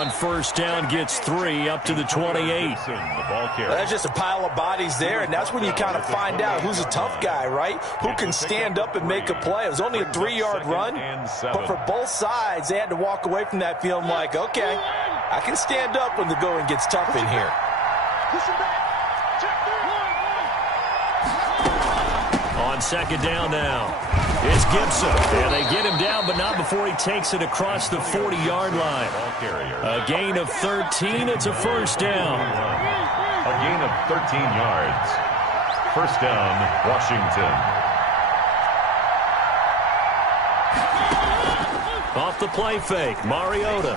on first down, gets 3 up to the 28. That's just a pile of bodies there, and that's when you kind of find out who's a tough guy, right? Who can stand up and make a play. It was only a 3-yard run, but for both sides, they had to walk away from that feeling like, okay, I can stand up when the going gets tough in here. On second down now, it's Gibson. And they get him down, but not before he takes it across the 40-yard line. A gain of 13. It's a first down. A gain of 13 yards. First down, Washington. Off the play fake, Mariota.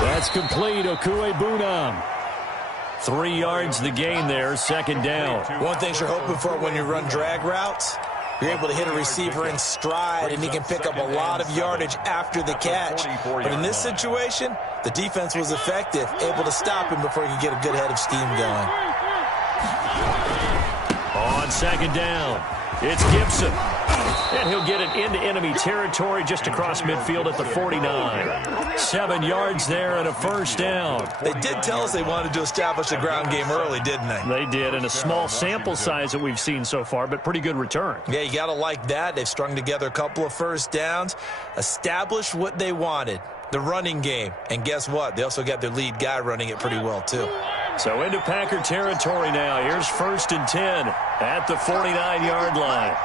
That's complete, Okuegbunam. 3 yards the gain there, second down. One thing you're hoping for when you run drag routes, you're able to hit a receiver in stride, and he can pick up a lot of yardage after the catch. But in this situation, the defense was effective, able to stop him before he could get a good head of steam going. On second down, it's Gibson. And he'll get it into enemy territory just across midfield at the 49. 7 yards there and a first down. They did tell us they wanted to establish the ground game early, didn't they? They did, and a small sample size that we've seen so far, but pretty good return. Yeah, you got to like that. They've strung together a couple of first downs, established what they wanted, the running game. And guess what? They also got their lead guy running it pretty well, too. So into Packer territory now. Here's first and 10 at the 49-yard line.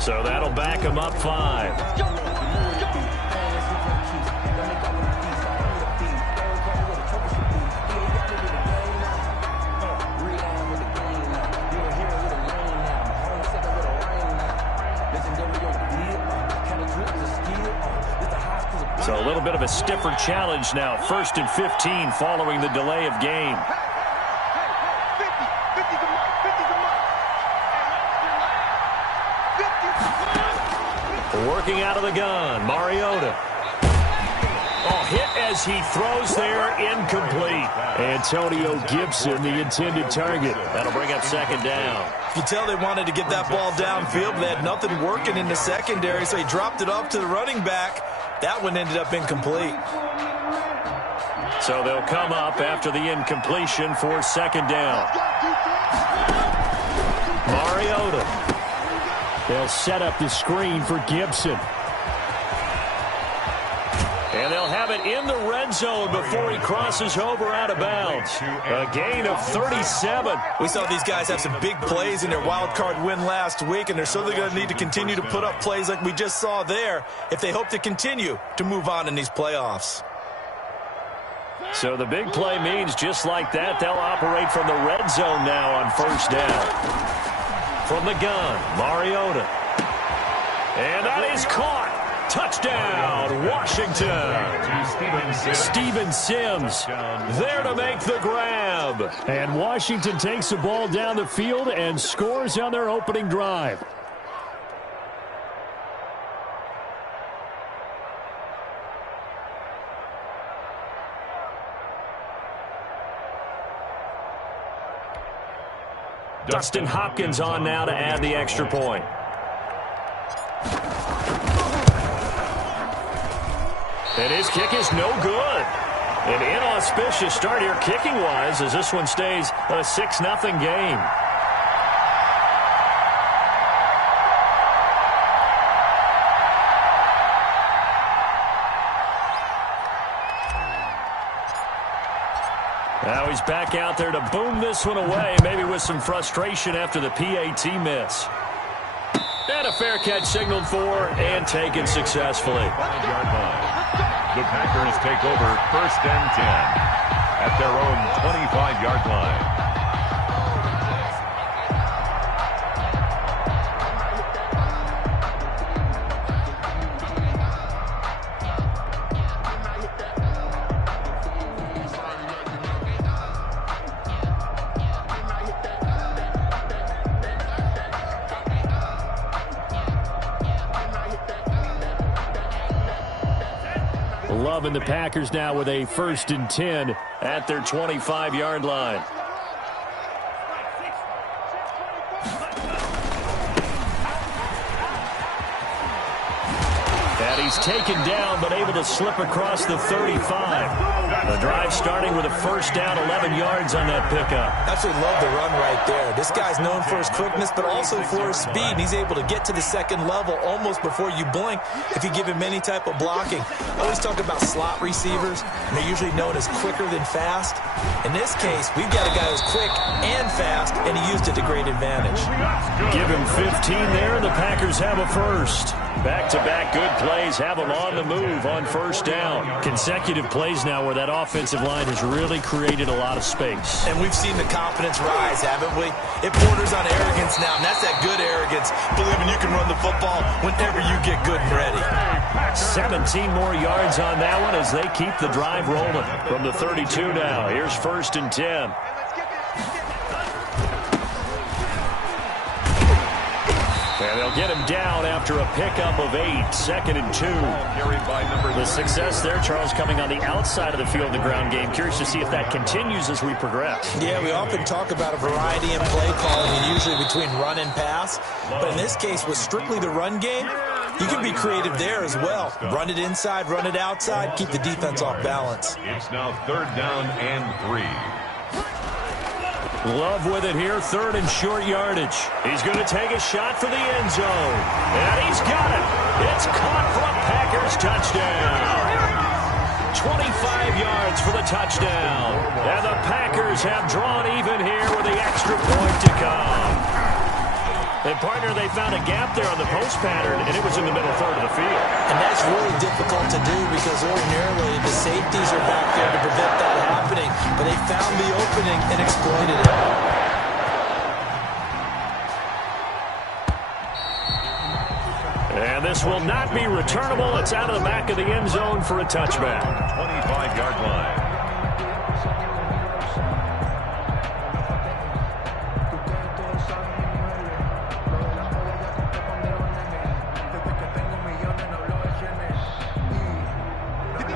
So that'll back him up 5. So a little bit of a stiffer challenge now. First and 15 following the delay of game. Working out of the gun, Mariota. Oh, hit as he throws there, incomplete. Antonio Gibson, the intended target. That'll bring up second down. You can tell they wanted to get that ball downfield, but they had nothing working in the secondary, so he dropped it off to the running back. That one ended up incomplete. So they'll come up after the incompletion for second down. Mariota. They'll set up the screen for Gibson. And they'll have it in the red zone before he crosses over out of bounds. A gain of 37. We saw these guys have some big plays in their wild card win last week, and they're certainly going to need to continue to put up plays like we just saw there if they hope to continue to move on in these playoffs. So the big play means just like that, they'll operate from the red zone now on first down. From the gun, Mariota. And that is caught. Touchdown, Washington. Steven Sims there to make the grab. And Washington takes the ball down the field and scores on their opening drive. Dustin Hopkins on now to add the extra point. And his kick is no good. An inauspicious start here kicking-wise as this one stays a 6-0 game. Now he's back out there to boom this one away, maybe with some frustration after the PAT miss. And a fair catch signaled for and taken successfully. The Packers take over first and 10 at their own 25-yard line. Love and the Packers now with a 1st and 10 at their 25-yard line. And he's taken down but able to slip across the 35. The drive starting with a 1st down, 11 yards on that pickup. Absolutely love the run right there. This guy's known for his quickness, but also for his speed. He's able to get to the second level almost before you blink if you give him any type of blocking. I always talk about slot receivers, and they're usually known as quicker than fast. In this case, we've got a guy who's quick and fast, and he used it to great advantage. Give him 15 there, and the Packers have a 1st. Back-to-back good plays have them on the move on 1st down. Consecutive plays now where that offensive line has really created a lot of space. And we've seen the confidence rise, haven't we? It borders on arrogance now, and that's that good arrogance, believing you can run the football whenever you get good and ready. 17 more yards on that one as they keep the drive rolling. From the 32 now, here's 1st and 10. And they'll get him down after a pickup of 8, 2nd and 2. The success there, Charles, coming on the outside of the field in the ground game. Curious to see if that continues as we progress. Yeah, we often talk about a variety in play calling, and usually between run and pass. But in this case, with strictly the run game, you can be creative there as well. Run it inside, run it outside, keep the defense off balance. It's now 3rd down and 3. Love with it here, 3rd and short yardage. He's going to take a shot for the end zone. And he's got it. It's caught for a Packers touchdown. 25 yards for the touchdown. And the Packers have drawn even here with the extra point to come. And, partner, they found a gap there on the post pattern, and it was in the middle third of the field. And that's really difficult to do because ordinarily the safeties are back there to prevent that happening. But they found the opening and exploited it. And this will not be returnable. It's out of the back of the end zone for a touchback. 25-yard line.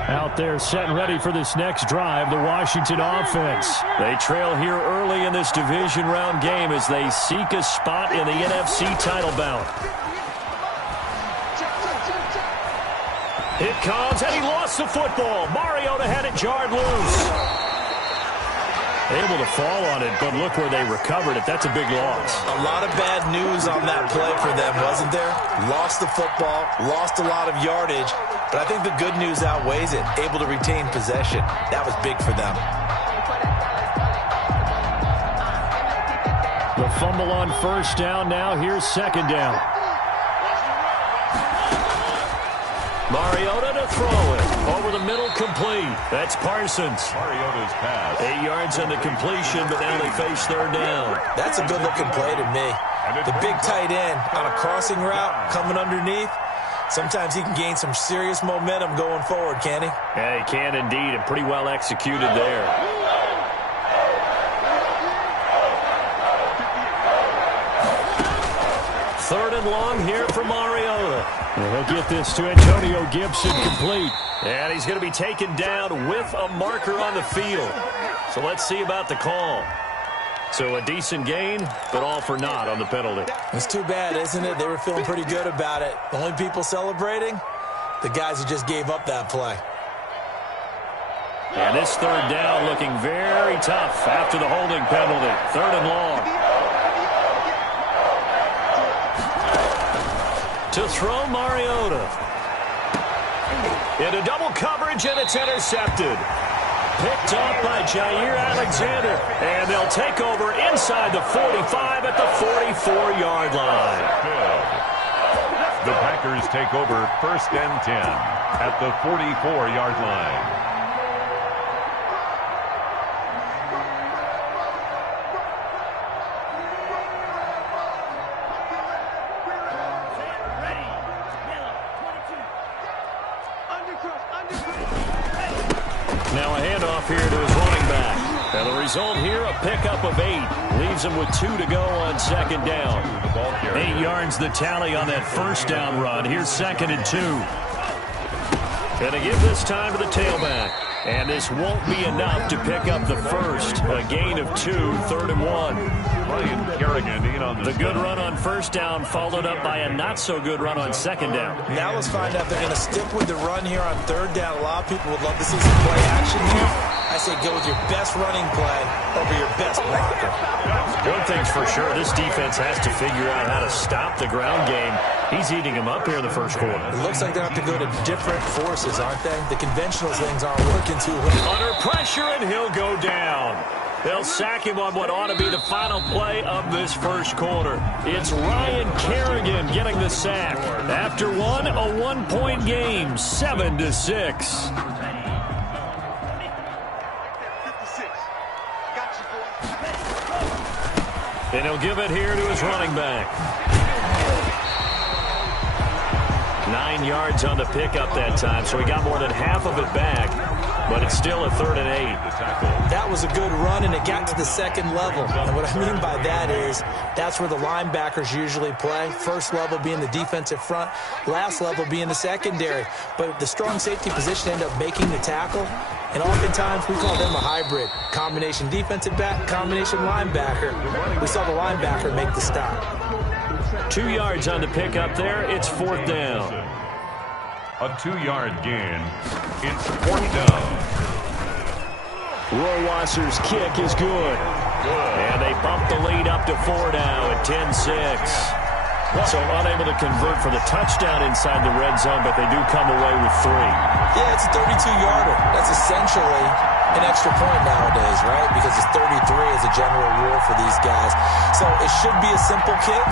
Out there set and ready for this next drive, the Washington offense. They trail here early in this division round game as they seek a spot in the NFC title bout. It comes, and he lost the football. Mariota had it jarred loose. Able to fall on it, but look where they recovered it. That's a big loss. A lot of bad news on that play for them, wasn't there? Lost the football, lost a lot of yardage, but I think the good news outweighs it. Able to retain possession. That was big for them. The fumble on 1st down now. Here's 2nd down. Mariota to throw it. Over the middle, complete. That's Parsons. Mariota's pass. 8 yards on the completion, but now they face 3rd down. That's a good-looking play to me. The big tight end on a crossing route coming underneath. Sometimes he can gain some serious momentum going forward, can he? Yeah, he can indeed, and pretty well executed there. Third and long here for Mariota. And he'll get this to Antonio Gibson complete. And he's going to be taken down with a marker on the field. So let's see about the call. So a decent gain, but all for naught on the penalty. It's too bad, isn't it? They were feeling pretty good about it. The only people celebrating, the guys who just gave up that play. And this 3rd down looking very tough after the holding penalty. 3rd and long. To throw Mariota. Into double coverage, and it's intercepted. Picked off by Jair Alexander. And they'll take over inside the 45 at the 44-yard line. The Packers take over 1st and 10 at the 44-yard line. Now a handoff here to his running back. And the result here, a pickup of 8. Leaves him with 2 to go on 2nd down. 8 yards the tally on that 1st down run. Here's 2nd and 2. Gonna give this time to the tailback. And this won't be enough to pick up the first. A gain of 2, 3rd and 1. Ryan Kerrigan in on the good run on first down, followed up by a not-so-good run on second down. Now let's find out if they're going to stick with the run here on 3rd down. A lot of people would love to see some play action here. I say go with your best running play over your best blocker. One thing's for sure, this defense has to figure out how to stop the ground game. He's eating them up here in the first quarter. It looks like they have to go to different forces, aren't they? The conventional things aren't working too well. Under pressure, and he'll go down. They'll sack him on what ought to be the final play of this first quarter. It's Ryan Kerrigan getting the sack. After one, a 1-point game, 7-6. And he'll give it here to his running back. 9 yards on the pickup that time, so he got more than half of it back, but it's still a 3rd and 8. That was a good run, and it got to the second level. And what I mean by that is that's where the linebackers usually play. First level being the defensive front, last level being the secondary. But the strong safety position ended up making the tackle, and oftentimes we call them a hybrid. Combination defensive back, combination linebacker. We saw the linebacker make the stop. 2 yards on the pickup there. It's 4th down. A 2-yard gain. It's 4th down. Rowasser's kick is good. And they bump the lead up to 4 now at 10-6. So unable to convert for the touchdown inside the red zone, but they do come away with 3. Yeah, it's a 32-yarder. That's essentially an extra point nowadays, right? Because it's 33 as a general rule for these guys. So it should be a simple kick.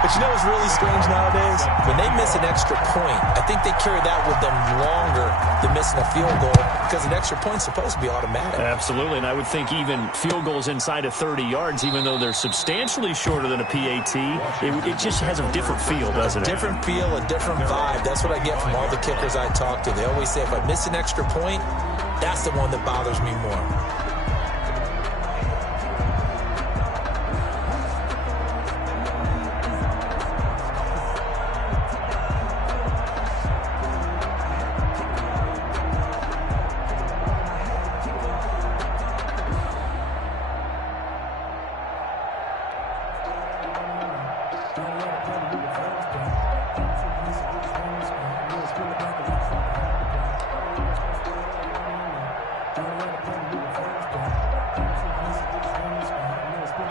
But you know what's really strange nowadays? When they miss an extra point, I think they carry that with them longer than missing a field goal because an extra point's supposed to be automatic. Absolutely, and I would think even field goals inside of 30 yards, even though they're substantially shorter than a PAT, it just has a different feel, doesn't it? A different feel, a different vibe. That's what I get from all the kickers I talk to. They always say if I miss an extra point, that's the one that bothers me more.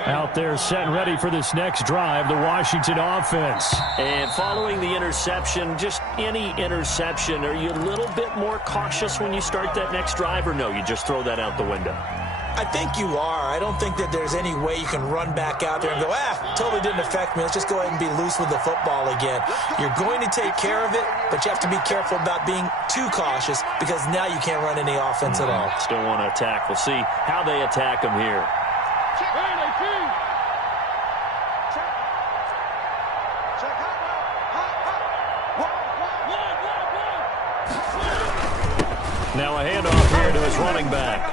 Out there set and ready for this next drive, the Washington offense. And following the interception, just any interception, are you a little bit more cautious when you start that next drive, or no, you just throw that out the window? I think you are. I don't think that there's any way you can run back out there and go, totally didn't affect me. Let's just go ahead and be loose with the football again. You're going to take care of it, but you have to be careful about being too cautious because now you can't run any offense at all. Still want to attack. We'll see how they attack them here. Now a handoff here to his running back.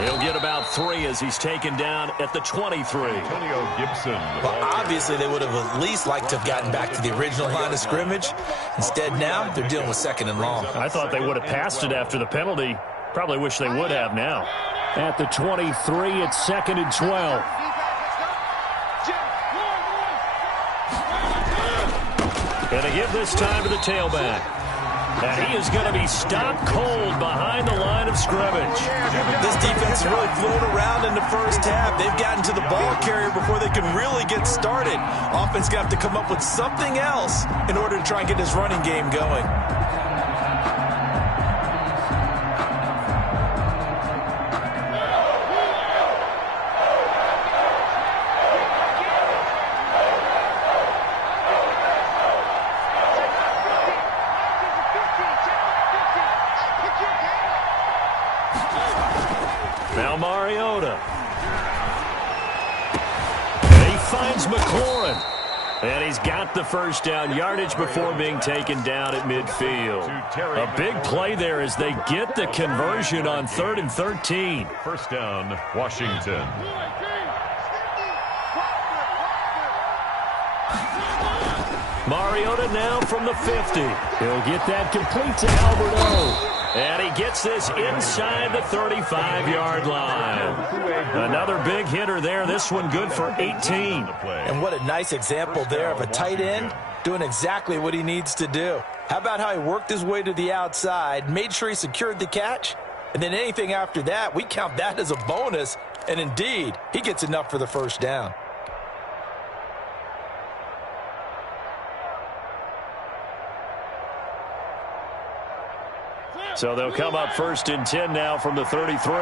He'll get about 3 as he's taken down at the 23. Antonio Gibson. Well, obviously they would have at least liked to have gotten back to the original line of scrimmage. Instead now, they're dealing with 2nd and long. I thought they would have passed it after the penalty. Probably wish they would have now. At the 23, it's 2nd and 12. And they give this time to the tailback. And he is going to be stopped cold behind the line of scrimmage. This defense has really flown around in the first half. They've gotten to the ball carrier before they can really get started. Offense got to have to come up with something else in order to try and get this running game going. Now Mariota. And he finds McLaurin. And he's got the first down yardage before being taken down at midfield. A big play there as they get the conversion on 3rd and 13. First down, Washington. Mariota now from the 50. He'll get that complete to Alberto. And he gets this inside the 35-yard line. Another big hitter there. This one good for 18. And what a nice example there of a tight end doing exactly what he needs to do. How about how he worked his way to the outside, made sure he secured the catch, and then anything after that, we count that as a bonus. And indeed, he gets enough for the first down. So they'll come up 1st and 10 now from the 33.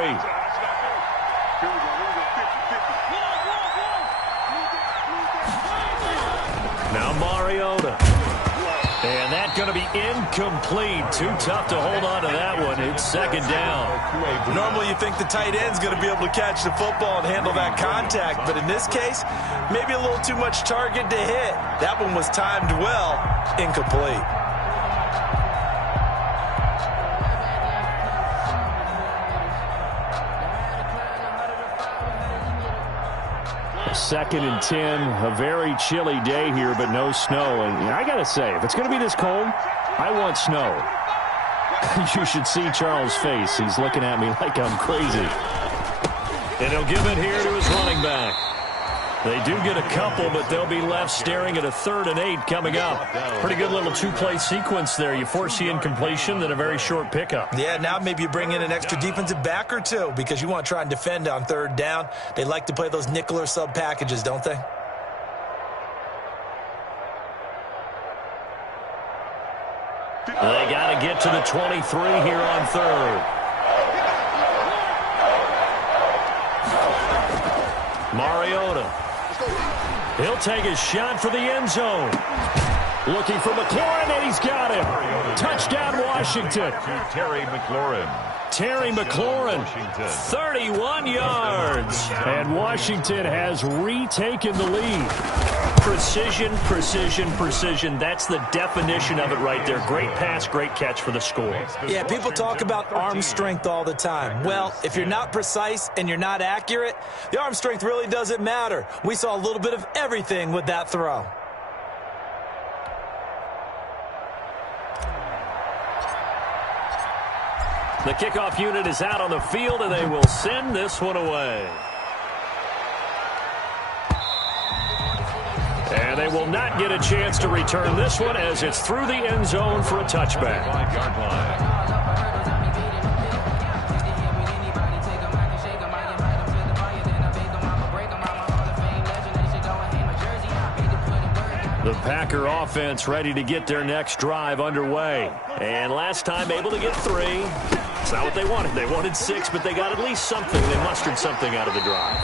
Now Mariota. And that's going to be incomplete. Too tough to hold on to that one. It's 2nd down. Normally you think the tight end's going to be able to catch the football and handle that contact. But in this case, maybe a little too much target to hit. That one was timed well. Incomplete. 2nd and 10, a very chilly day here, but no snow. And I got to say, if it's going to be this cold, I want snow. You should see Charles' face. He's looking at me like I'm crazy. And he'll give it here to his running back. They do get a couple, but they'll be left staring at a 3rd and 8 coming up. Pretty good little 2-play sequence there. You force the incompletion, then a very short pickup. Yeah, now maybe you bring in an extra defensive back or two because you want to try and defend on 3rd down. They like to play those nickel or sub packages, don't they? They got to get to the 23 here on 3rd. Mariota. He'll take his shot for the end zone. Looking for McLaurin, and he's got him. Touchdown, Washington. Terry McLaurin. Terry McLaurin, 31 yards. And Washington has retaken the lead. Precision, precision, precision. That's the definition of it right there. Great pass, great catch for the score. Yeah, people talk about arm strength all the time. Well, if you're not precise and you're not accurate, the arm strength really doesn't matter. We saw a little bit of everything with that throw. The kickoff unit is out on the field, and they will send this one away. And they will not get a chance to return this one as it's through the end zone for a touchback. 5-yard line. The Packer offense ready to get their next drive underway. And last time able to get 3. It's not what they wanted. They wanted 6, but they got at least something. They mustered something out of the drive.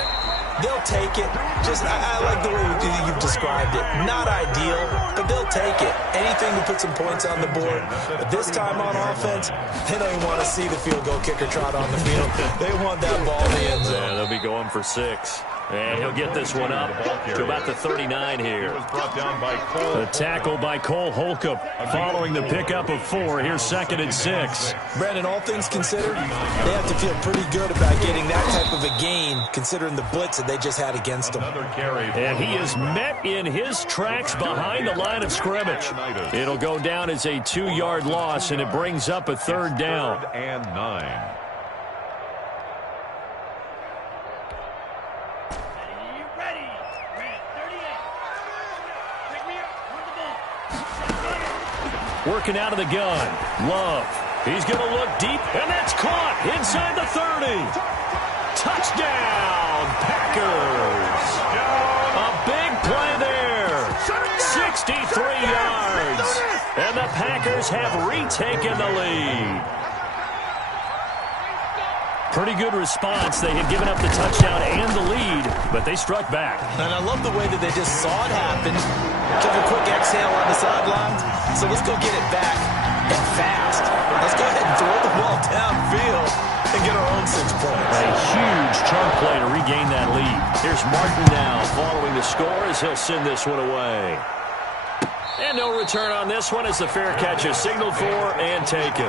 They'll take it. I like the way you've described it. Not ideal, but they'll take it. Anything to put some points on the board. But this time on offense, they don't even want to see the field goal kicker trot on the field. They want that ball in the end zone. Yeah, they'll be going for 6. And he'll get this one up to about the 39 here. A tackle by Cole Holcomb following the pickup of 4. Here's 2nd and 6. Brandon, all things considered, they have to feel pretty good about getting that type of a gain considering the blitz that they just had against them. And he is met in his tracks behind the line of scrimmage. It'll go down as a 2-yard loss, and it brings up a 3rd down. 3rd and 9. Working out of the gun. Love. He's going to look deep, and that's caught inside the 30. Touchdown, Packers. A big play there. 63 yards. And the Packers have retaken the lead. Pretty good response. They had given up the touchdown and the lead, but they struck back. And I love the way that they just saw it happen, took a quick exhale on the sidelines. So let's go get it back and fast. Let's go ahead and throw the ball downfield and get our own 6 points. A huge chunk play to regain that lead. Here's Martin now following the score as he'll send this one away. And no return on this one as the fair catch is signaled for and taken.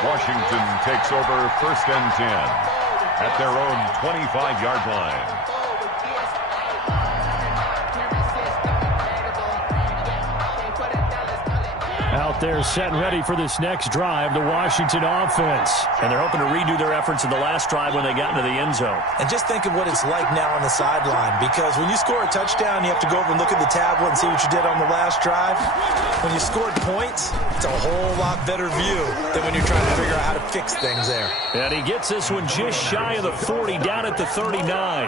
Washington takes over 1st and 10 at their own 25-yard line. They're set and ready for this next drive, the Washington offense. And they're hoping to redo their efforts in the last drive when they got into the end zone. And just think of what it's like now on the sideline, because when you score a touchdown, you have to go over and look at the tablet and see what you did on the last drive. When you scored points, it's a whole lot better view than when you're trying to figure out how to fix things there. And he gets this one just shy of the 40, down at the 39.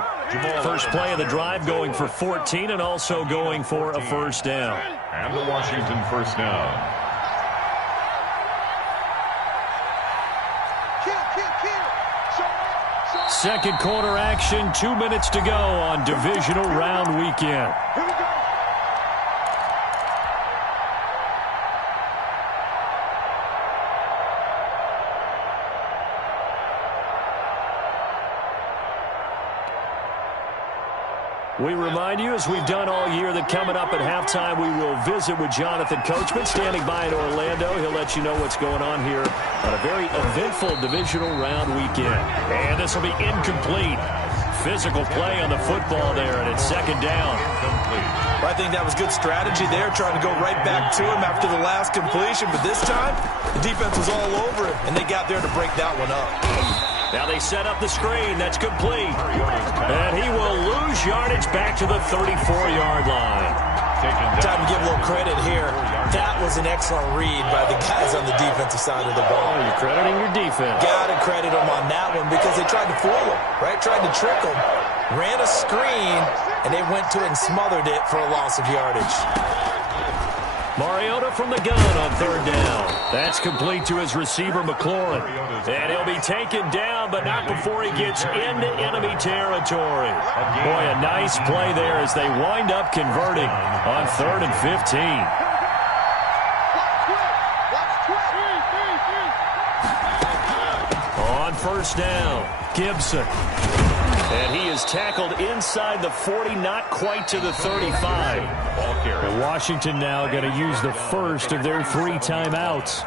First play of the drive going for 14 and also going for a first down. And the Washington first down. Second quarter action, 2 minutes to go on divisional round weekend. Here we go. We remind you, as we've done all year, that coming up at halftime, we will visit with Jonathan Coachman, standing by in Orlando. He'll let you know what's going on here on a very eventful divisional round weekend. And this will be incomplete. Physical play on the football there, and it's second down. I think that was good strategy there, trying to go right back to him after the last completion. But this time, the defense was all over it, and they got there to break that one up. Now they set up the screen. That's complete. And he will lose yardage back to the 34-yard line. Time to give a little credit here. That was an excellent read by the guys on the defensive side of the ball. You're crediting your defense. Got to credit them on that one because they tried to fool him, right? Tried to trick him. Ran a screen, and they went to it and smothered it for a loss of yardage. Mariota from the gun on third down. That's complete to his receiver, McLaurin. And he'll be taken down, but not before he gets into enemy territory. Boy, a nice play there as they wind up converting on 3rd and 15. On first down, Gibson. And he is tackled inside the 40, not quite to the 35. And Washington now going to use the first of their 3 timeouts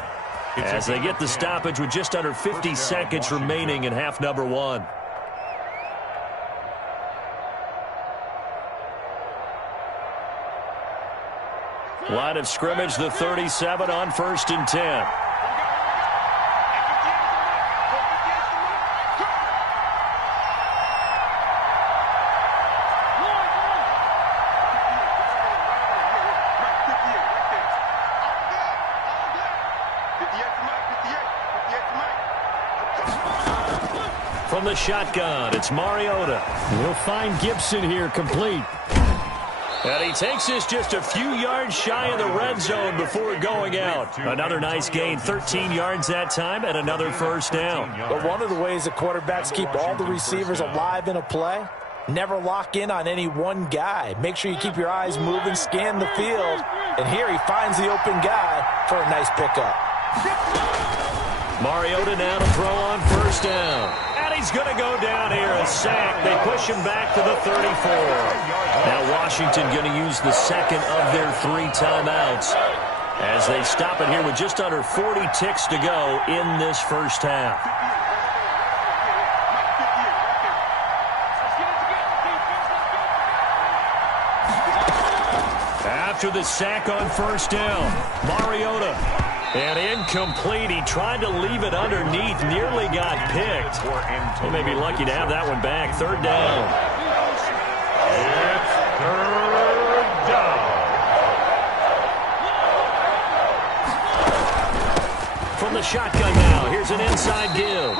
as they get the stoppage with just under 50 seconds remaining in half number 1. Line of scrimmage, the 37 on 1st and 10. From the shotgun, it's Mariota. We'll find Gibson here complete. And he takes this just a few yards shy of the red zone before going out. Another nice gain, 13 yards that time, and another first down. But one of the ways that quarterbacks keep all the receivers alive in a play, never lock in on any one guy. Make sure you keep your eyes moving, scan the field. And here he finds the open guy for a nice pickup. Mariota now to throw on first down. And he's going to go down here, a sack. They push him back to the 34. Now Washington going to use the second of their 3 timeouts as they stop it here with just under 40 ticks to go in this first half. After the sack on first down, Mariota. And incomplete. He tried to leave it underneath. Nearly got picked. He may be lucky to have that one back. Third down. It's third down. From the shotgun now. Here's an inside give.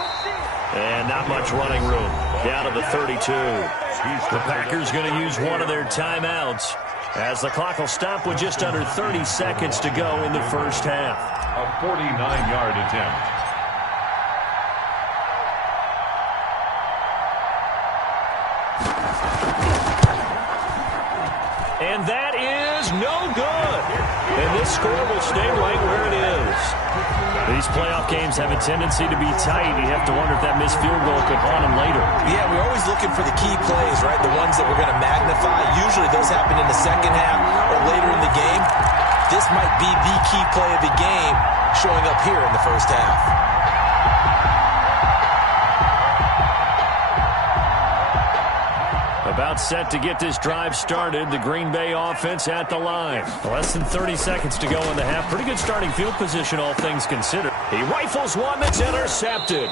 And not much running room. Down to the 32. The Packers going to use one of their timeouts as the clock will stop with just under 30 seconds to go in the first half. A 49-yard attempt. And that is no good. And this score will stay right where it is. These playoff games have a tendency to be tight. You have to wonder if that missed field goal could haunt them later. Yeah, we're always looking for the key plays, right? The ones that we're going to magnify. Usually those happen in the second half or later in the game. This might be the key play of the game showing up here in the first half. A About set to get this drive started. The Green Bay offense at the line. Less than 30 seconds to go in the half. Pretty good starting field position, all things considered. He rifles one that's intercepted.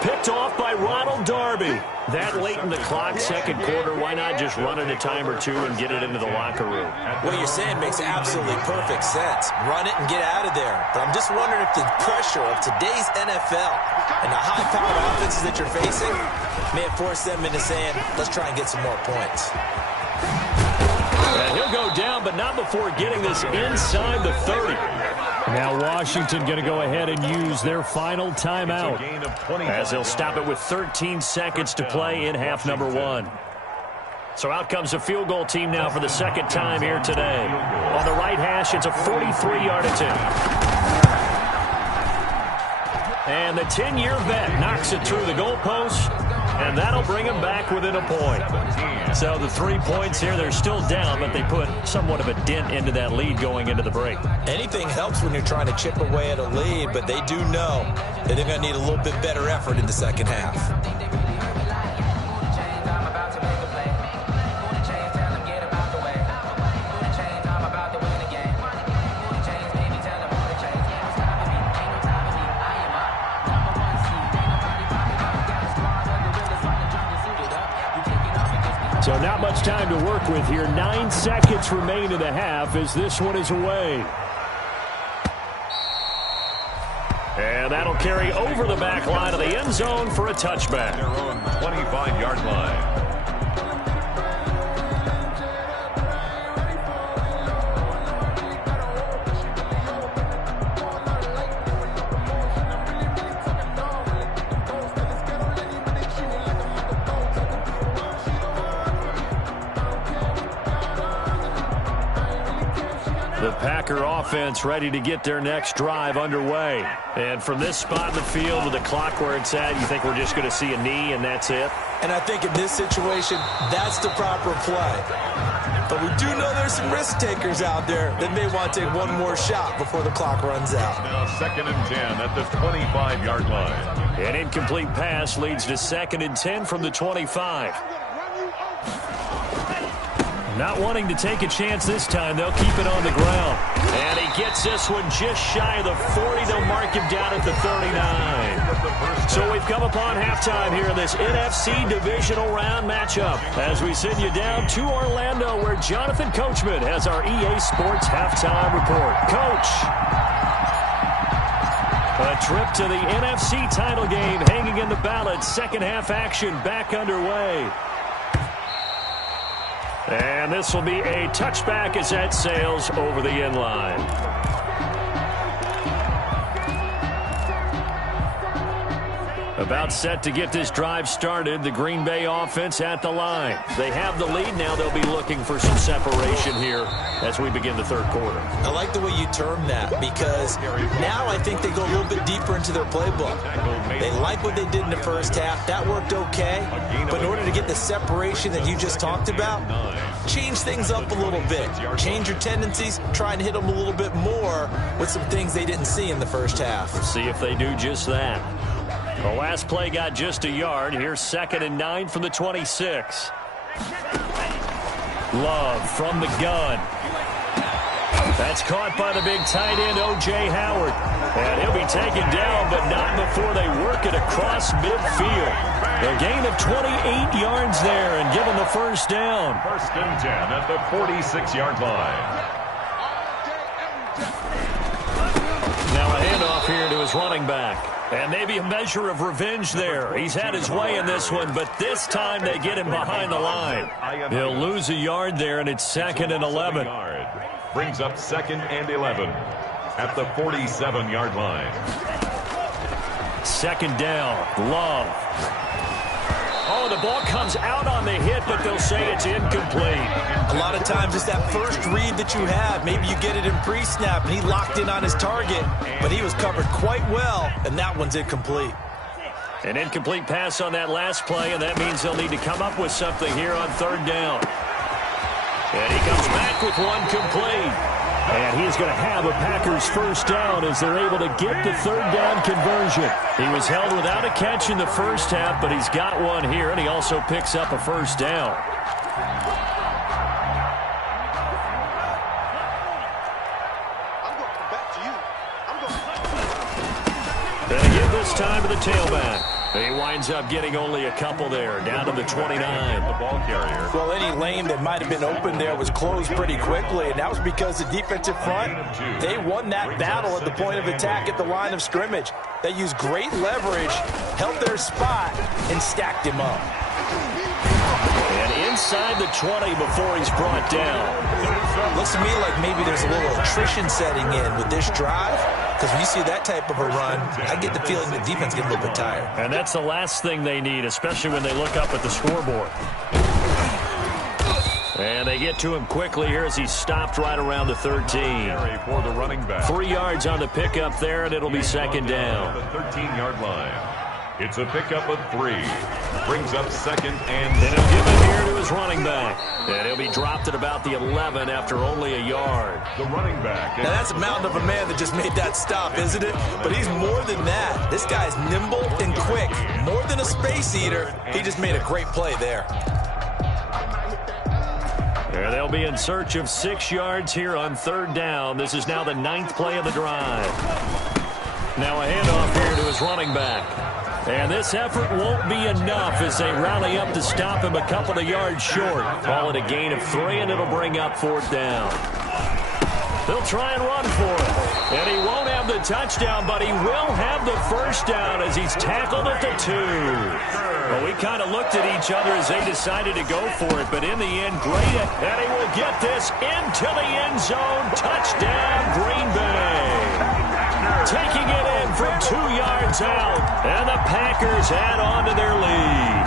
Picked off by Ronald Darby. That late in the clock, second quarter, why not just run it a time or two and get it into the locker room? What you're saying makes absolutely perfect sense. Run it and get out of there. But I'm just wondering if the pressure of today's NFL and the high-powered offenses that you're facing may have forced them into saying, let's try and get some more points. And he'll go down, but not before getting this inside the 30. Now Washington going to go ahead and use their final timeout as they'll stop it with 13 seconds to play in half number one. So out comes the field goal team now for the second time here today. On the right hash, it's a 43-yard attempt. And the 10-year vet knocks it through the goalpost, and that'll bring him back within a point. So the 3 points here, they're still down, but they put somewhat of a dent into that lead going into the break. Anything helps when you're trying to chip away at a lead, but they do know that they're going to need a little bit better effort in the second half. So not much time to work with here. 9 seconds remain in the half as this one is away. And that'll carry over the back line of the end zone for a touchback. Their own 25-yard line. The Packer offense ready to get their next drive underway. And from this spot in the field with the clock where it's at, you think we're just going to see a knee and that's it? And I think in this situation, that's the proper play. But we do know there's some risk takers out there that may want to take one more shot before the clock runs out. Now 2nd and 10 at the 25-yard line. An incomplete pass leads to 2nd and 10 from the 25. Not wanting to take a chance this time, they'll keep it on the ground. And he gets this one just shy of the 40. They'll mark him down at the 39. So we've come upon halftime here in this NFC divisional round matchup as we send you down to Orlando where Jonathan Coachman has our EA Sports halftime report. Coach, a trip to the NFC title game hanging in the balance. Second half action back underway. And this will be a touchback as that sails over the end line. About set to get this drive started. The Green Bay offense at the line. They have the lead. Now they'll be looking for some separation here as we begin the third quarter. I like the way you term that because now I think they go a little bit deeper into their playbook. They like what they did in the first half. That worked okay. But in order to get the separation that you just talked about, change things up a little bit. Change your tendencies. Try and hit them a little bit more with some things they didn't see in the first half. See if they do just that. The last play got just a yard. Here's 2nd and 9 from the 26. Love from the gun. That's caught by the big tight end, O.J. Howard. And he'll be taken down, but not before they work it across midfield. A gain of 28 yards there and given the first down. 1st and 10 at the 46-yard line. Now a handoff here to his running back. And maybe a measure of revenge there. He's had his way in this one, but this time they get him behind the line. He'll lose a yard there, and it's 2nd and 11. Brings up 2nd and 11 at the 47-yard line. 2nd down. Love. Oh, the ball comes out on the hit, but they'll say it's incomplete. A lot of times it's that first read that you have. Maybe you get it in pre-snap, and he locked in on his target, but he was covered quite well, and that one's incomplete. An incomplete pass on that last play, and that means they'll need to come up with something here on 3rd down. And he comes back with one complete. And he's going to have a Packers first down as they're able to get the third down conversion. He was held without a catch in the first half, but he's got one here, and he also picks up a first down. And again this time to the tailback. He winds up getting only a couple there, down to the 29. The ball carrier. Well, any lane that might have been open there was closed pretty quickly, and that was because the defensive front, they won that battle at the point of attack at the line of scrimmage. They used great leverage, held their spot, and stacked him up. And inside the 20 before he's brought down. Looks to me like maybe there's a little attrition setting in with this drive, because when you see that type of a run, I get the feeling the defense gets a little bit tired. And that's the last thing they need, especially when they look up at the scoreboard. And they get to him quickly here as he's stopped right around the 13. For the running back. 3 yards on the pickup there, and it'll be second down. The 13-yard line. It's a pickup of 3. Brings up second and he'll give it here to his running back. And he'll be dropped at about the 11 after only a yard. The running back. Now that's a mountain of a man that just made that stop, isn't it? But he's more than that. This guy's nimble and quick. More than a space eater. He just made a great play there. And they'll be in search of 6 yards here on third down. This is now the 9th play of the drive. Now a handoff here to his running back. And this effort won't be enough as they rally up to stop him a couple of yards short. Call it a gain of 3, and it'll bring up fourth down. They'll try and run for it. And he won't have the touchdown, but he will have the first down as he's tackled at the 2. Well, we kind of looked at each other as they decided to go for it, but in the end, great. And he will get this into the end zone. Touchdown, Green Bay. Taking it in from 2 yards out, and the Packers add on to their lead.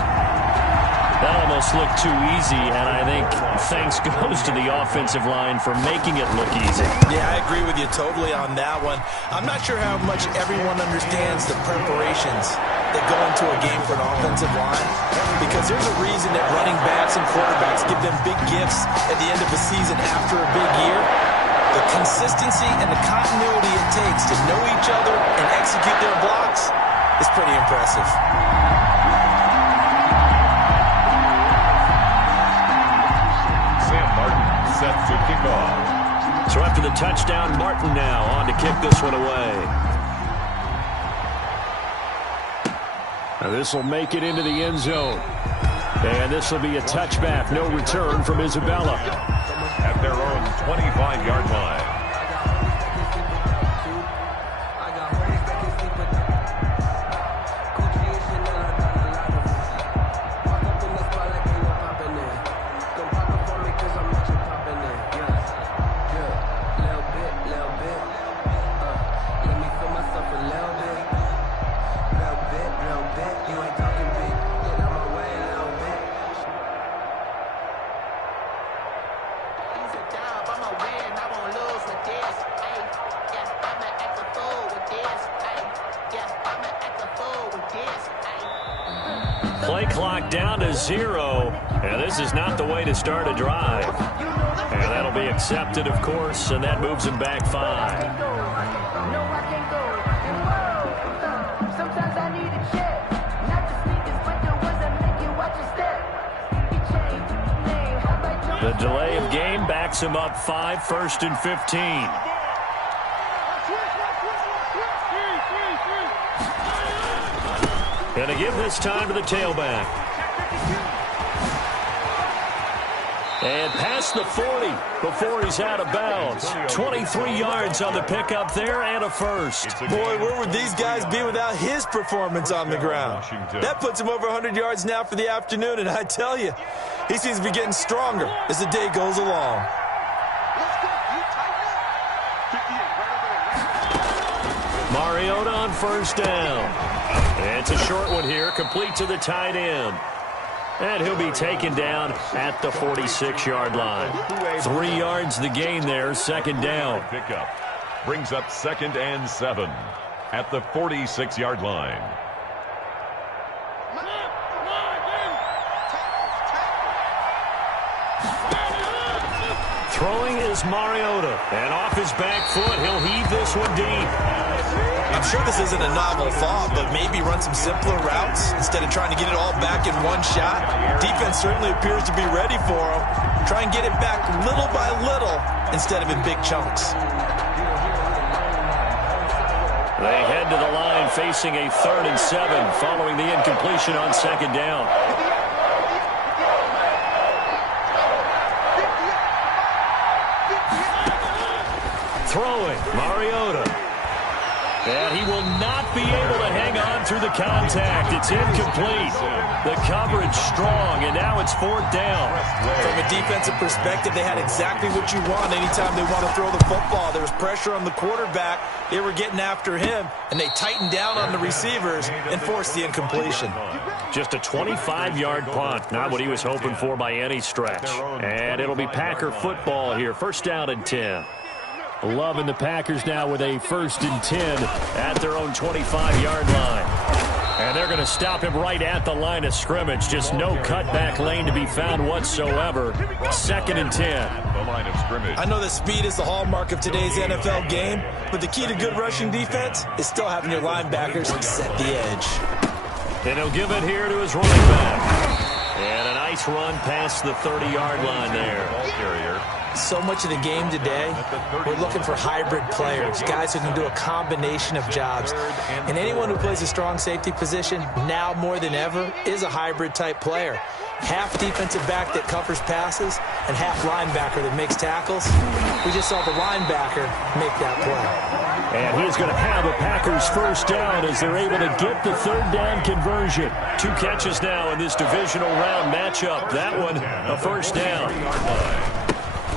That almost looked too easy, and I think thanks goes to the offensive line for making it look easy. Yeah, I agree with you totally on that one. I'm not sure how much everyone understands the preparations that go into a game for an offensive line, because there's a reason that running backs and quarterbacks give them big gifts at the end of a season after a big year. The consistency and the continuity it takes to know each other and execute their blocks is pretty impressive. Sam Martin set to kick off. So after the touchdown, Martin now on to kick this one away. Now this will make it into the end zone. And this will be a touchback. No return from Isabella. At their own 25-yard line. Play clock down to 0, and this is not the way to start a drive. And that'll be accepted, of course, and that moves him back 5. The delay of game backs him up 5, 1st and 15. And a give this time to the tailback. And past the 40 before he's out of bounds. 23 yards on the pickup there and a first. Boy, where would these guys be without his performance on the ground? That puts him over 100 yards now for the afternoon, and I tell you, he seems to be getting stronger as the day goes along. Mariota on first down. And it's a short one here, complete to the tight end. And he'll be taken down at the 46-yard line. 3 yards the gain there, second down. Pickup brings up 2nd and 7 at the 46-yard line. Throwing is Mariota. And off his back foot, he'll heave this one deep. I'm sure this isn't a novel thought, but maybe run some simpler routes instead of trying to get it all back in one shot. Defense certainly appears to be ready for him. Try and get it back little by little instead of in big chunks. They head to the line facing a 3rd and 7 following the incompletion on 2nd down. Throwing, Mariota. And he will not be able to hang on through the contact. It's incomplete. The coverage strong, and now it's 4th down. From a defensive perspective, they had exactly what you want anytime they want to throw the football. There was pressure on the quarterback. They were getting after him, and they tightened down on the receivers and forced the incompletion. Just a 25-yard punt, not what he was hoping for by any stretch. And it'll be Packer football here. 1st down and 10. Loving the Packers now with a 1st and 10 at their own 25-yard line. And they're going to stop him right at the line of scrimmage. Just no cutback lane to be found whatsoever. 2nd and 10. The line of scrimmage. I know that speed is the hallmark of today's NFL game, but the key to good rushing defense is still having your linebackers set the edge. And he'll give it here to his running back. And a nice run past the 30-yard line there. Ball carrier. So much of the game today, we're looking for hybrid players, guys who can do a combination of jobs. And anyone who plays a strong safety position, now more than ever, is a hybrid type player. Half defensive back that covers passes and half linebacker that makes tackles. We just saw the linebacker make that play. And he's going to have a Packers 1st down as they're able to get the 3rd down conversion. 2 catches now in this divisional round matchup. That one, a 1st down.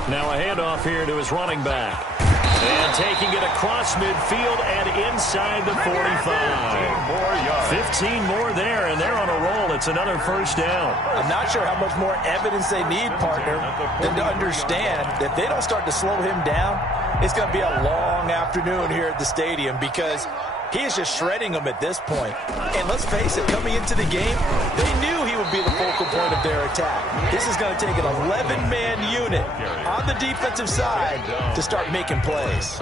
Now a handoff here to his running back. And taking it across midfield and inside the 45. 15 more there, and they're on a roll. It's another 1st down. I'm not sure how much more evidence they need, partner, than to understand that if they don't start to slow him down, it's going to be a long afternoon here at the stadium because he is just shredding them at this point. And let's face it, coming into the game, they knew he would be the focal point of their attack. This is going to take an 11-man unit on the defensive side to start making plays.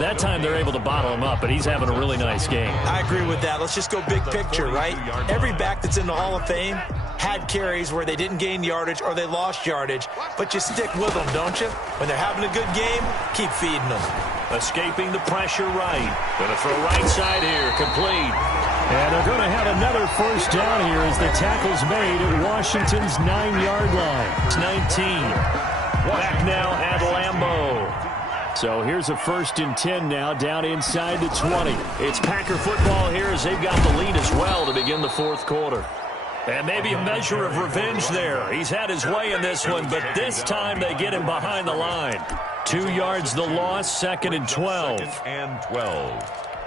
That time they're able to bottle him up, but he's having a really nice game. I agree with that. Let's just go big picture, right? Every back that's in the Hall of Fame had carries where they didn't gain yardage or they lost yardage, but you stick with them, don't you? When they're having a good game, keep feeding them. Escaping the pressure right. Going to throw right side here, complete. And they're going to have another 1st down here as the tackle's made at Washington's 9-yard line. It's 19. Back now at Lambeau. So here's a 1st and 10 now down inside the 20. It's Packer football here as they've got the lead as well to begin the 4th quarter. And maybe a measure of revenge there. He's had his way in this one, but this time they get him behind the line. 2 yards the loss, 2nd and 12. 2nd and 12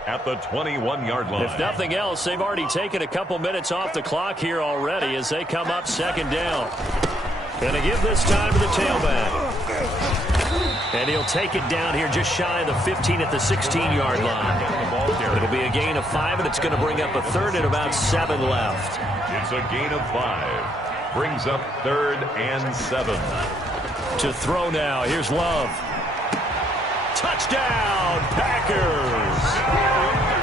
at the 21-yard line. If nothing else, they've already taken a couple minutes off the clock here already as they come up 2nd down. Going to give this time to the tailback. And he'll take it down here just shy of the 15 at the 16-yard line. It'll be a gain of 5, and it's going to bring up a 3rd and about 7 left. It's a gain of 5. Brings up 3rd and 7. To throw now. Here's Love. Touchdown, Packers.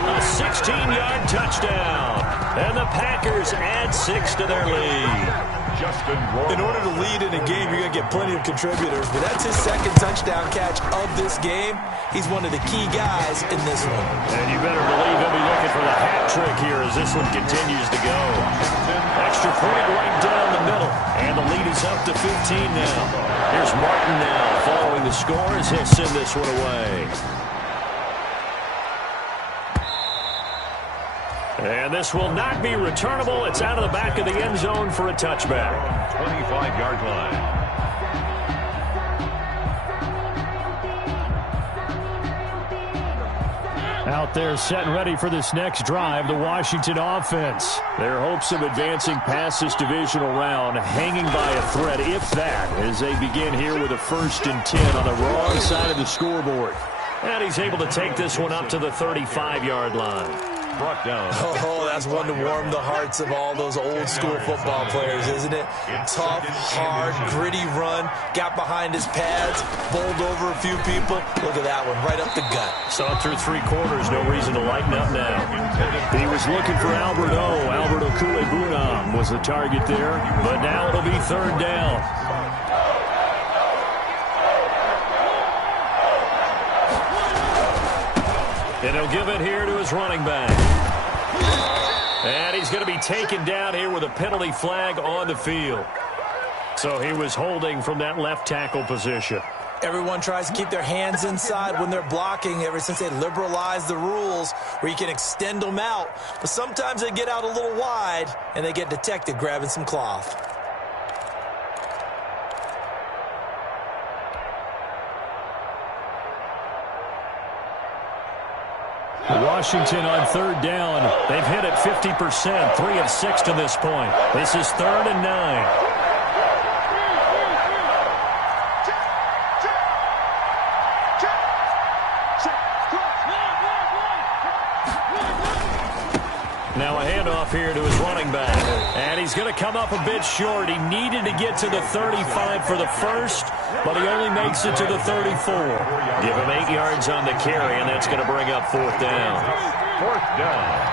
A 16-yard touchdown. And the Packers add 6 to their lead. In order to lead in a game, you're going to get plenty of contributors, but that's his 2nd touchdown catch of this game. He's one of the key guys in this one. And you better believe he'll be looking for the hat trick here as this one continues to go. Extra point right down the middle, and the lead is up to 15 now. Here's Martin now following the score as he'll send this one away. And this will not be returnable. It's out of the back of the end zone for a touchback. 25-yard line. Out there set and ready for this next drive, the Washington offense. Their hopes of advancing past this divisional round hanging by a thread, if that, as they begin here with a 1st and 10 on the wrong side of the scoreboard. And he's able to take this one up to the 35-yard line. brought down. Oh, that's one to warm the hearts of all those old school football players, isn't it? Tough, hard, gritty run, got behind his pads, bowled over a few people. Look at that one, right up the gut. Saw it through 3 quarters, no reason to lighten up now. He was looking for Albert Okwuegbunam was the target there, but now it'll be 3rd down. And he'll give it here to his running back. And he's going to be taken down here with a penalty flag on the field. So he was holding from that left tackle position. Everyone tries to keep their hands inside when they're blocking ever since they liberalized the rules where you can extend them out. But sometimes they get out a little wide and they get detected grabbing some cloth. Washington on 3rd down. They've hit it 50%, 3 of 6 to this point. This is 3rd and 9. Now a handoff here to his running back. And he's going to come up a bit short. He needed to get to the 35 for the first, but he only makes it to the 34. Give him 8 yards on the carry, and that's going to bring up 4th down. 4th down.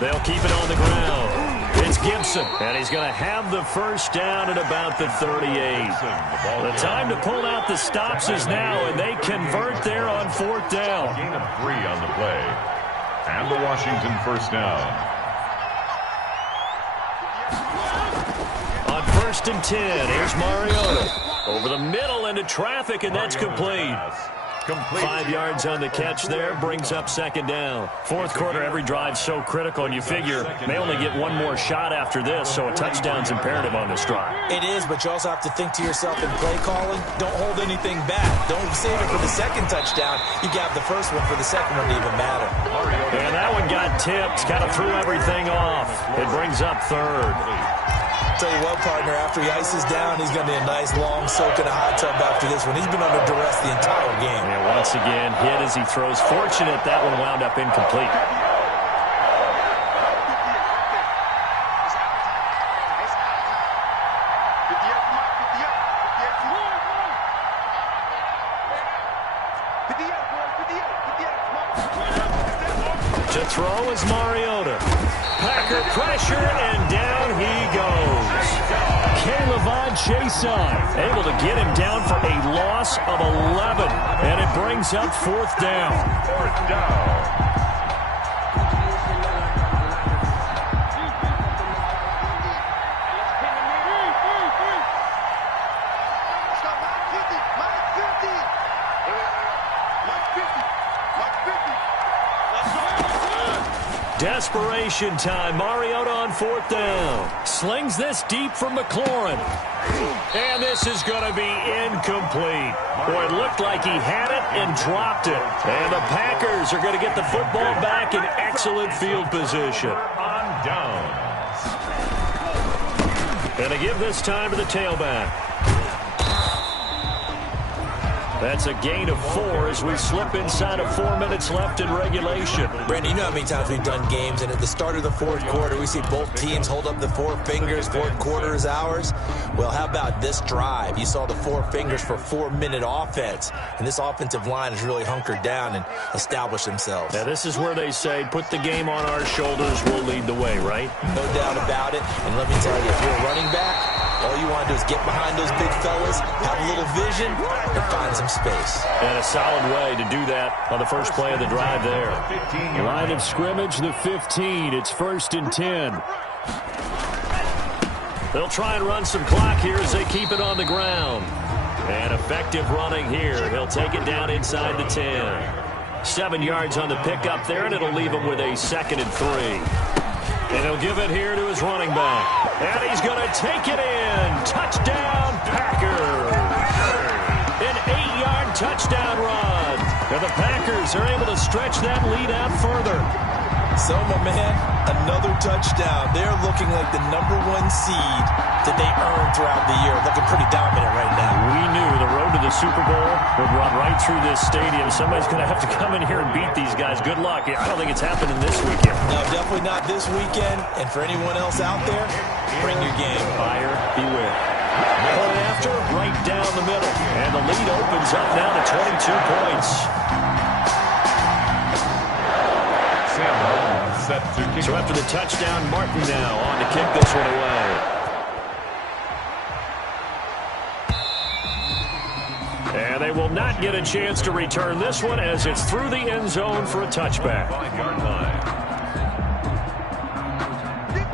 They'll keep it on the ground. It's Gibson, and he's going to have the first down at about the 38. The time to pull out the stops is now, and they convert there on 4th down. Gain of 3 on the play. And the Washington first down. On 1st and 10, here's Mariota. Over the middle into traffic, and that's complete. 5 yards on the catch there, brings up 2nd down. 4th quarter, every drive's so critical, and you figure they only get one more shot after this, so a touchdown's imperative on this drive. It is, but you also have to think to yourself in play calling, don't hold anything back. Don't save it for the 2nd touchdown. You got the first one for the 2nd one to even matter. And that one got tipped, kind of threw everything off. It brings up 3rd. Tell you what, partner, after he ices down, he's going to need a nice long soak in a hot tub after this one. He's been under duress the entire game. And once again, hit as he throws. Fortunate that one wound up incomplete. To throw is Mariota. Packer pressure, and down he goes. K'Lavon Chaisson able to get him down for a loss of 11, and it brings up 4th down. 4th down. Desperation time. Mariota on 4th down. Slings this deep from McLaurin. And this is going to be incomplete. Boy, it looked like he had it and dropped it. And the Packers are going to get the football back in excellent field position. On downs. And to give this time to the tailback. That's a gain of 4 as we slip inside of 4 minutes left in regulation. Brandon, you know how many times we've done games, and at the start of the 4th quarter, we see both teams hold up the 4 fingers, 4th quarter is ours. Well, how about this drive? You saw the 4 fingers for 4-minute offense, and this offensive line has really hunkered down and established themselves. Now, this is where they say, put the game on our shoulders, we'll lead the way, right? No doubt about it, and let me tell you, if you're a running back, all you want to do is get behind those big fellas, have a little vision, and find some space. And a solid way to do that on the first play of the drive there. Line of scrimmage, the 15. It's 1st and 10. They'll try and run some clock here as they keep it on the ground. And effective running here. He'll take it down inside the 10. 7 yards on the pickup there, and it'll leave him with a 2nd and 3. And he'll give it here to his running back. And he's going to take it in. Touchdown, Packers. An 8-yard touchdown run. And the Packers are able to stretch that lead out further. So, my man, another touchdown. They're looking like the #1 seed that they earned throughout the year. Looking pretty dominant right now. We knew the road to the Super Bowl would run right through this stadium. Somebody's going to have to come in here and beat these guys. Good luck. I don't think it's happening this weekend. No, definitely not this weekend. And for anyone else out there, bring your game. Buyer beware. Point after, right down the middle. And the lead opens up now to 22 points. Set to kick. So after the touchdown, Martin now on to kick this one away. And they will not get a chance to return this one as it's through the end zone for a touchback. 5-yard line.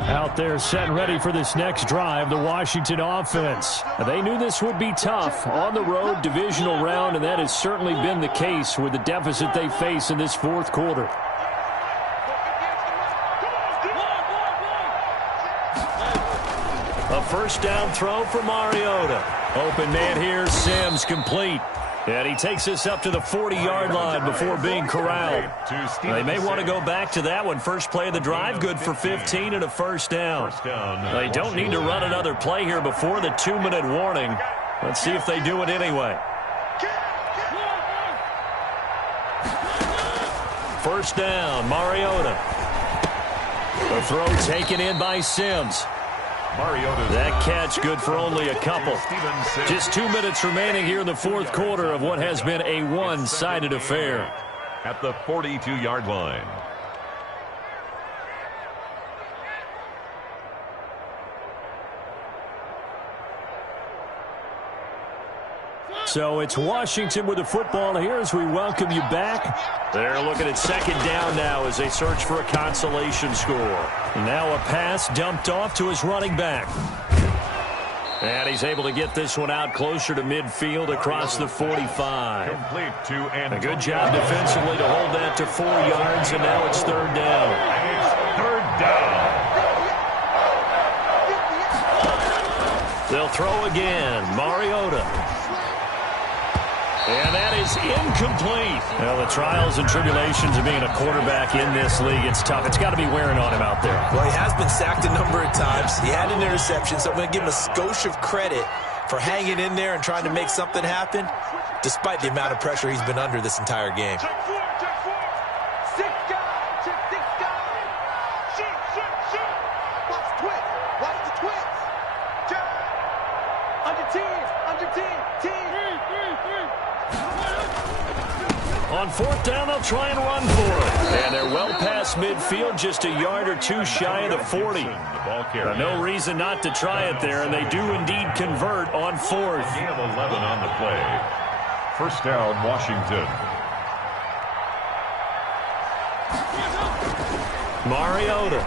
Out there set and ready for this next drive, the Washington offense. They knew this would be tough on the road, divisional round, and that has certainly been the case with the deficit they face in this fourth quarter. A first down throw for Mariota. Open man here, Sims complete. And he takes us up to the 40-yard line before being corralled. They may want to go back to that one. First play of the drive, good for 15 and a first down. They don't need to run another play here before the 2-minute warning. Let's see if they do it anyway. First down, Mariota. The throw taken in by Sims. That catch good for only a couple. Just 2 minutes remaining here in the fourth quarter of what has been a one-sided affair. At the 42-yard line. So it's Washington with the football here as we welcome you back. They're looking at second down now as they search for a consolation score. Now a pass dumped off to his running back. And he's able to get this one out closer to midfield across the 45. Complete to a good job defensively to hold that to 4 yards, and now it's third down. And it's third down. They'll throw again. Mariota. And that is incomplete. Well, the trials and tribulations of being a quarterback in this league, it's tough. It's got to be wearing on him out there. Well, he has been sacked a number of times. He had an interception, so I'm going to give him a skosh of credit for hanging in there and trying to make something happen, despite the amount of pressure he's been under this entire game. On fourth down, they'll try and run for it. And they're well past midfield, just a yard or two shy of the 40. No reason not to try it there, and they do indeed convert on fourth. Gain of 11 on the play. First down, Washington. Mariota.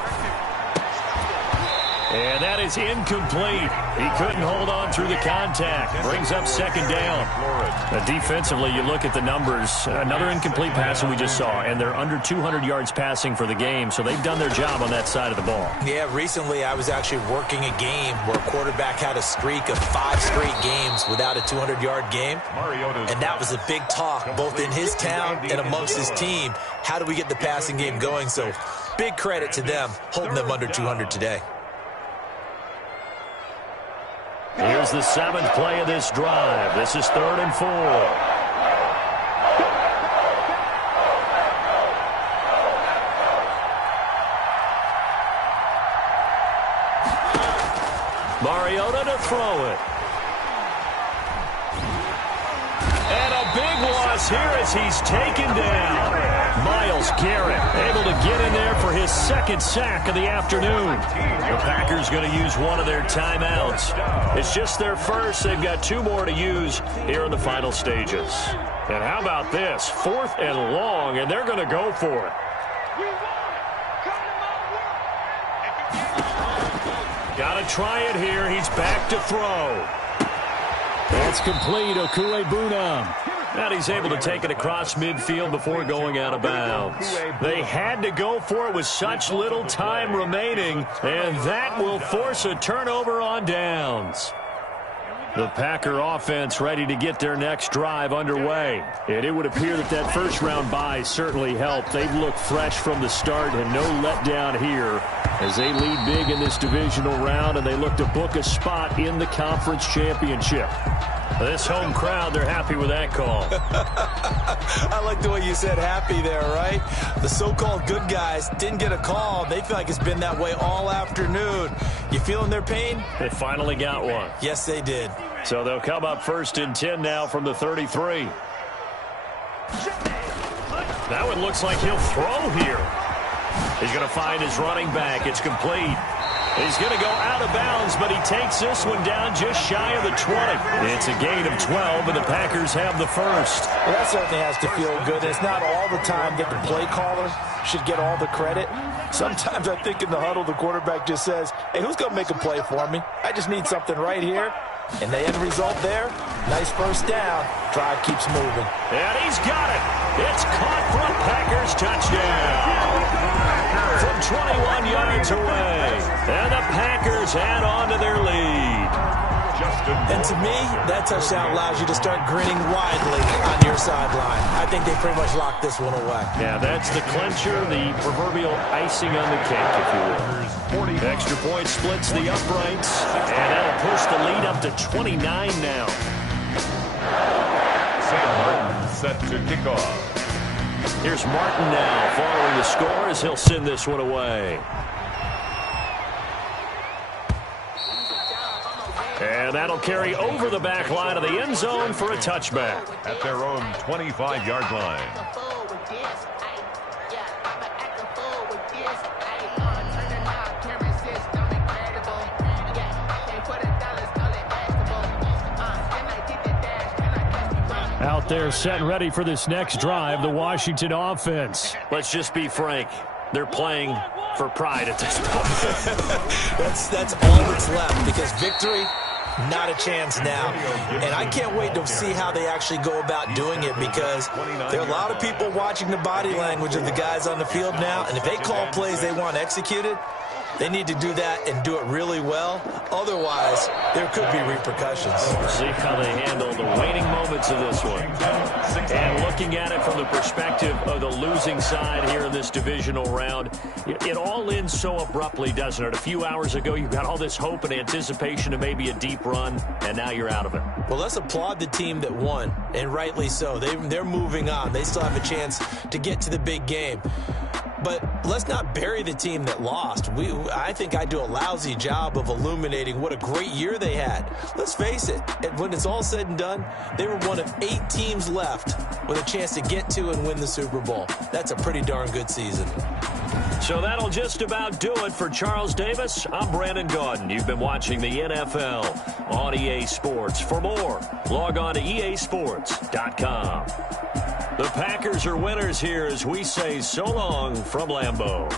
And that is incomplete. He couldn't hold on through the contact. Brings up second down. Defensively, you look at the numbers. Another incomplete pass that we just saw, and they're under 200 yards passing for the game, so they've done their job on that side of the ball. Yeah, recently I was actually working a game where a quarterback had a streak of 5 straight games without a 200-yard game, and that was a big talk, both in his town and amongst his team. How do we get the passing game going? So big credit to them, holding them under 200 today. Here's the 7th play of this drive. This is 3rd and 4. Mariota to throw it. And a big loss here as he's taken down. Myles Garrett able to get in there for his 2nd sack of the afternoon. The Packers going to use one of their timeouts. It's just their first. They've got 2 more to use here in the final stages. And how about this? 4th and long, and they're going to go for it. Got to try it here. He's back to throw. That's complete. Okuegbunam. And he's able to take it across midfield before going out of bounds. They had to go for it with such little time remaining, and that will force a turnover on downs. The Packer offense ready to get their next drive underway. And it would appear that that first-round bye certainly helped. They've looked fresh from the start and no letdown here as they lead big in this divisional round, and they look to book a spot in the conference championship. This home crowd, they're happy with that call. I like the way you said happy there, right? The so-called good guys didn't get a call. They feel like it's been that way all afternoon. You feeling their pain? They finally got one. Yes, they did. So they'll come up 1st and 10 now from the 33. That one looks like he'll throw here. He's going to find his running back. It's complete. He's going to go out of bounds, but he takes this one down just shy of the 20. It's a gain of 12, and the Packers have the first. Well, that certainly has to feel good. It's not all the time that the play caller should get all the credit. Sometimes I think in the huddle, the quarterback just says, hey, who's going to make a play for me? I just need something right here. And the end result there, nice first down. Drive keeps moving. And he's got it. It's caught for a Packers touchdown. From 21 yards away. And the Packers add on to their lead. And to me, that touchdown allows you to start grinning widely on your sideline. I think they pretty much locked this one away. Yeah, that's the clincher, the proverbial icing on the cake, if you will. Extra point splits the uprights, and that'll push the lead up to 29 now. Sam Martin set to kick off. Here's Martin now following the score as he'll send this one away. And that'll carry over the back line of the end zone for a touchback. At their own 25-yard line. Out there set and ready for this next drive, the Washington offense. Let's just be frank. They're playing for pride at this point. That's all that's left, because victory, not a chance now. And I can't wait to see how they actually go about doing it, because there are a lot of people watching the body language of the guys on the field now, and if they call plays they want executed, they need to do that and do it really well. Otherwise, there could be repercussions. See how they handle the waning moments of this one. And looking at it from the perspective of the losing side here in this divisional round, it all ends so abruptly, doesn't it? A few hours ago, you got all this hope and anticipation of maybe a deep run, and now you're out of it. Well, let's applaud the team that won, and rightly so. They're moving on. They still have a chance to get to the big game. But let's not bury the team that lost. I think I do a lousy job of illuminating what a great year they had. Let's face it, when it's all said and done, they were one of 8 teams left with a chance to get to and win the Super Bowl. That's a pretty darn good season. So that'll just about do it for Charles Davis. I'm Brandon Gaudin. You've been watching the NFL on EA Sports. For more, log on to easports.com. The Packers are winners here as we say so long from Lambeau.